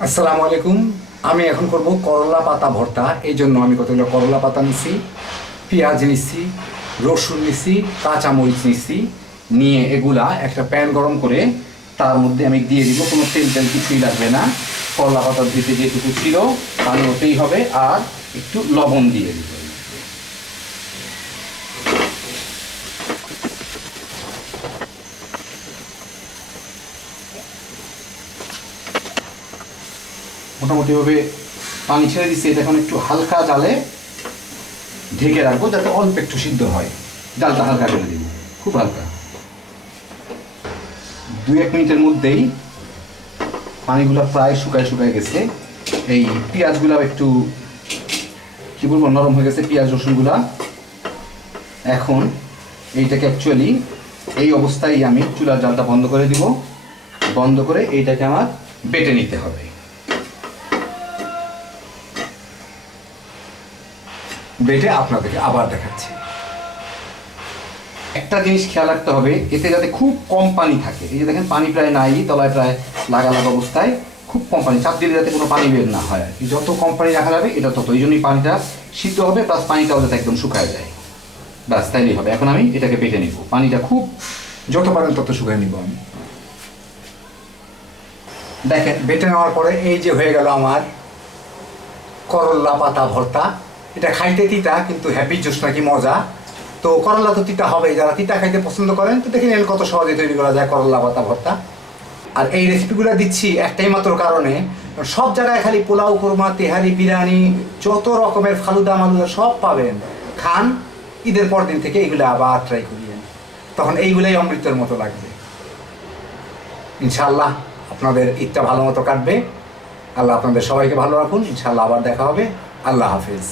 আসসালামু আলাইকুম। আমি এখন করব করলা পাতা ভর্তা। এই জন্য আমি কতগুলো করলা পাতা নিচ্ছি পেঁয়াজ নিচ্ছি রসুন নিচ্ছি কাঁচামরিচ নিচ্ছি নিয়ে এগুলা একটা প্যান গরম করে তার মধ্যে আমি দিয়ে দিব, কোনো তেল তেল কিছুই লাগবে না। করলা পাতার দিতে যেটুকু ছিল তার মতেই হবে, আর একটু লবণ দিয়ে দিব। মোটামুটিভাবে পানি ছেড়ে দিচ্ছি এটা এখন একটু হালকা জালে ঢেকে রাখব যাতে অল্প একটু সিদ্ধ হয়। জালটা হালকা করে দিব, খুব হালকা। দুই এক মিনিটের মধ্যেই পানিগুলো প্রায় শুকায় শুকায় গেছে। এই পেঁয়াজগুলো একটু, কি বলব, নরম হয়ে গেছে পেঁয়াজ, রসুনগুলা। এখন এইটাকে অ্যাকচুয়ালি এই অবস্থায় আমি চুলার জালটা বন্ধ করে দিব। বন্ধ করে এইটাকে আমার বেটে নিতে হবে। বেটে আপনাদেরকে আবার দেখাচ্ছি। একটা জিনিস খেয়াল রাখতে হবে, এতে যাতে খুব কম পানি থাকে। এই যে দেখেন, পানি প্রায় নাই, তলায় প্রায় লাগা লাগা অবস্থায় খুব কম পানি। চাপ দিলে যাতে কোনো পানি বের না হয়। আর কি যত কম পানি রাখা যাবে, এটা তত। এই জন্যই পানিটা সিদ্ধ হবে প্লাস পানিটাও যাতে একদম শুকায় যায়। ব্যাস, তাইলেই হবে। এখন আমি এটাকে বেটে নিব। পানিটা খুব যত পারেন তত শুকায় নিব আমি। দেখেন, বেটে নেওয়ার পরে এই যে হয়ে গেল আমার করল্লা পাতা ভর্তা। এটা খাইতে তিতা, কিন্তু হ্যাপি জুস নাকি মজা। তো করলা তো তিতা হবে যারা তিতা খাইতে পছন্দ করেন, তো দেখে নিন কত সহজে তৈরি করা যায় করলা পাতা ভর্তা। আর এই রেসিপিগুলো দিচ্ছি একটাই মাত্র কারণে সব জায়গায় খালি পোলাও, কোরমা, তেহারি, বিরিয়ানি, যত রকমের ফালুদা মালুদা সব পাবেন। খান, ঈদের পর দিন থেকে এগুলো আবার ট্রাই করিয়েন। তখন এইগুলাই অমৃতের মতো লাগবে। ইনশাল্লাহ আপনাদের ঈদটা ভালো মতো কাটবে। আল্লাহ আপনাদের সবাইকে ভালো রাখুন। ইনশাল্লাহ আবার দেখা হবে। আল্লাহ হাফিজ।